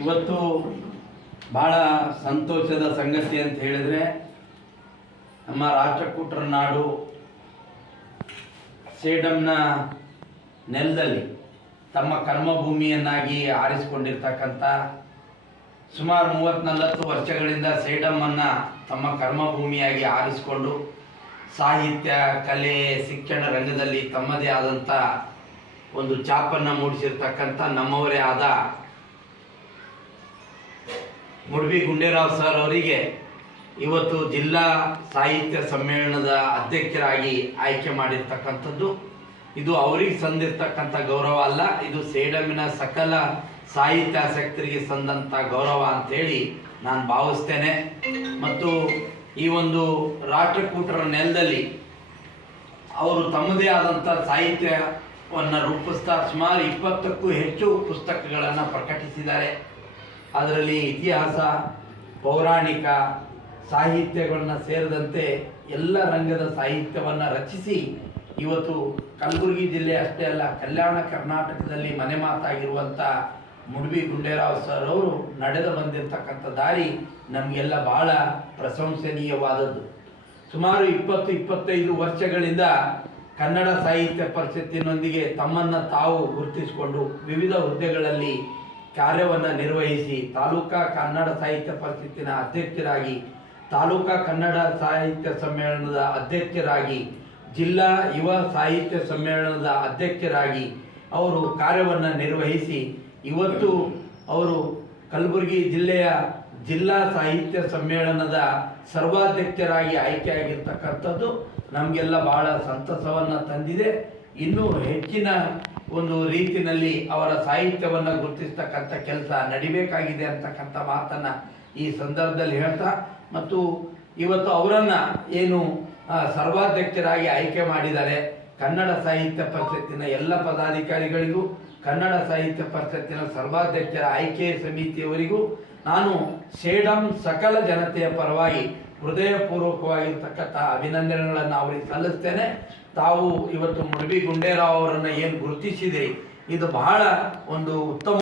ಇವತ್ತು ಬಹಳ ಸಂತೋಷದ ಸಂಗತಿ ಅಂತ ಹೇಳಿದ್ರೆ ನಮ್ಮ ರಾಷ್ಟ್ರಕೂಟರ ನಾಡು ಸೇಡಮ್ನ ನೆಲದಲ್ಲಿ ತಮ್ಮ ಕರ್ಮಭೂಮಿಯನ್ನಾಗಿ ಆರಿಸಿಕೊಂಡಿರ್ತಕ್ಕಂಥ ಸುಮಾರು ಮೂವತ್ತ್ ನಲವತ್ತು ವರ್ಷಗಳಿಂದ ಸೇಡಮ್ಮನ್ನು ತಮ್ಮ ಕರ್ಮಭೂಮಿಯಾಗಿ ಆರಿಸಿಕೊಂಡು ಸಾಹಿತ್ಯ, ಕಲೆ, ಶಿಕ್ಷಣ ರಂಗದಲ್ಲಿ ತಮ್ಮದೇ ಆದಂಥ ಒಂದು ಚಾಪನ್ನು ಮೂಡಿಸಿರ್ತಕ್ಕಂಥ ನಮ್ಮವರೇ ಆದ ಮುಡ್ಬಿ ಗುಂಡೇರಾವ್ ಸರ್ ಅವರಿಗೆ ಇವತ್ತು ಜಿಲ್ಲಾ ಸಾಹಿತ್ಯ ಸಮ್ಮೇಳನದ ಅಧ್ಯಕ್ಷರಾಗಿ ಆಯ್ಕೆ ಮಾಡಿರ್ತಕ್ಕಂಥದ್ದು. ಇದು ಅವರಿಗೆ ಸಂದಿರ್ತಕ್ಕಂಥ ಗೌರವ ಅಲ್ಲ, ಇದು ಸೇಡಮಿನ ಸಕಲ ಸಾಹಿತ್ಯಾಸಕ್ತರಿಗೆ ಸಂದಂಥ ಗೌರವ ಅಂತೇಳಿ ನಾನು ಭಾವಿಸ್ತೇನೆ. ಮತ್ತು ಈ ಒಂದು ರಾಷ್ಟ್ರಕೂಟರ ನೆಲದಲ್ಲಿ ಅವರು ತಮ್ಮದೇ ಆದಂಥ ಸಾಹಿತ್ಯವನ್ನು ರೂಪಿಸ್ತಾ ಸುಮಾರು ಇಪ್ಪತ್ತಕ್ಕೂ ಹೆಚ್ಚು ಪುಸ್ತಕಗಳನ್ನು ಪ್ರಕಟಿಸಿದ್ದಾರೆ. ಅದರಲ್ಲಿ ಇತಿಹಾಸ, ಪೌರಾಣಿಕ ಸಾಹಿತ್ಯಗಳನ್ನ ಸೇರಿದಂತೆ ಎಲ್ಲ ರಂಗದ ಸಾಹಿತ್ಯವನ್ನು ರಚಿಸಿ ಇವತ್ತು ಕಲಬುರಗಿ ಜಿಲ್ಲೆ ಅಷ್ಟೇ ಅಲ್ಲ, ಕಲ್ಯಾಣ ಕರ್ನಾಟಕದಲ್ಲಿ ಮನೆ ಮಾತಾಗಿರುವಂಥ ಮುಡ್ಬಿ ಗುಂಡೇರಾವ್ ಸರ್ ಅವರು ನಡೆದು ಬಂದಿರತಕ್ಕಂಥ ದಾರಿ ನಮಗೆಲ್ಲ ಬಹಳ ಪ್ರಶಂಸನೀಯವಾದದ್ದು. ಸುಮಾರು ಇಪ್ಪತ್ತು, ಇಪ್ಪತ್ತೈದು ವರ್ಷಗಳಿಂದ ಕನ್ನಡ ಸಾಹಿತ್ಯ ಪರಿಷತ್ತಿನೊಂದಿಗೆ ತಮ್ಮನ್ನು ತಾವು ಗುರುತಿಸಿಕೊಂಡು ವಿವಿಧ ಹುದ್ದೆಗಳಲ್ಲಿ ಕಾರ್ಯವನ್ನು ನಿರ್ವಹಿಸಿ ತಾಲೂಕಾ ಕನ್ನಡ ಸಾಹಿತ್ಯ ಪರಿಷತ್ತಿನ ಅಧ್ಯಕ್ಷರಾಗಿ, ತಾಲೂಕಾ ಕನ್ನಡ ಸಾಹಿತ್ಯ ಸಮ್ಮೇಳನದ ಅಧ್ಯಕ್ಷರಾಗಿ, ಜಿಲ್ಲಾ ಯುವ ಸಾಹಿತ್ಯ ಸಮ್ಮೇಳನದ ಅಧ್ಯಕ್ಷರಾಗಿ ಅವರು ಕಾರ್ಯವನ್ನು ನಿರ್ವಹಿಸಿ, ಇವತ್ತು ಅವರು ಕಲಬುರಗಿ ಜಿಲ್ಲೆಯ ಜಿಲ್ಲಾ ಸಾಹಿತ್ಯ ಸಮ್ಮೇಳನದ ಸರ್ವಾಧ್ಯಕ್ಷರಾಗಿ ಆಯ್ಕೆಯಾಗಿರ್ತಕ್ಕಂಥದ್ದು ನಮಗೆಲ್ಲ ಬಹಳ ಸಂತಸವನ್ನು ತಂದಿದೆ. ಇನ್ನೂ ಹೆಚ್ಚಿನ ಒಂದು ರೀತಿಯಲ್ಲಿ ಅವರ ಸಾಹಿತ್ಯವನ್ನು ಗುರುತಿಸ್ತಕ್ಕಂಥ ಕೆಲಸ ನಡಿಬೇಕಾಗಿದೆ ಅಂತಕ್ಕಂಥ ಮಾತನ್ನು ಈ ಸಂದರ್ಭದಲ್ಲಿ ಹೇಳ್ತಾ, ಮತ್ತು ಇವತ್ತು ಅವರನ್ನು ಏನು ಸರ್ವಾಧ್ಯಕ್ಷರಾಗಿ ಆಯ್ಕೆ ಮಾಡಿದ್ದಾರೆ ಕನ್ನಡ ಸಾಹಿತ್ಯ ಪರಿಷತ್ತಿನ ಎಲ್ಲ ಪದಾಧಿಕಾರಿಗಳಿಗೂ, ಕನ್ನಡ ಸಾಹಿತ್ಯ ಪರಿಷತ್ತಿನ ಸರ್ವಾಧ್ಯಕ್ಷರ ಆಯ್ಕೆ ಸಮಿತಿಯವರಿಗೂ, ನಾನು ಶೇಡಂ ಸಕಲ ಜನತೆಯ ಪರವಾಗಿ ಹೃದಯಪೂರ್ವಕವಾಗಿರ್ತಕ್ಕಂಥ ಅಭಿನಂದನೆಗಳನ್ನು ಅವರಿಗೆ ಸಲ್ಲಿಸ್ತೇನೆ. ತಾವು ಇವತ್ತು ಮುಡಬಿ ಗುಂಡೇರಾವ್ ಅವರನ್ನು ಏನು ಗುರುತಿಸಿದೆ ಇದು ಬಹಳ ಒಂದು ಉತ್ತಮ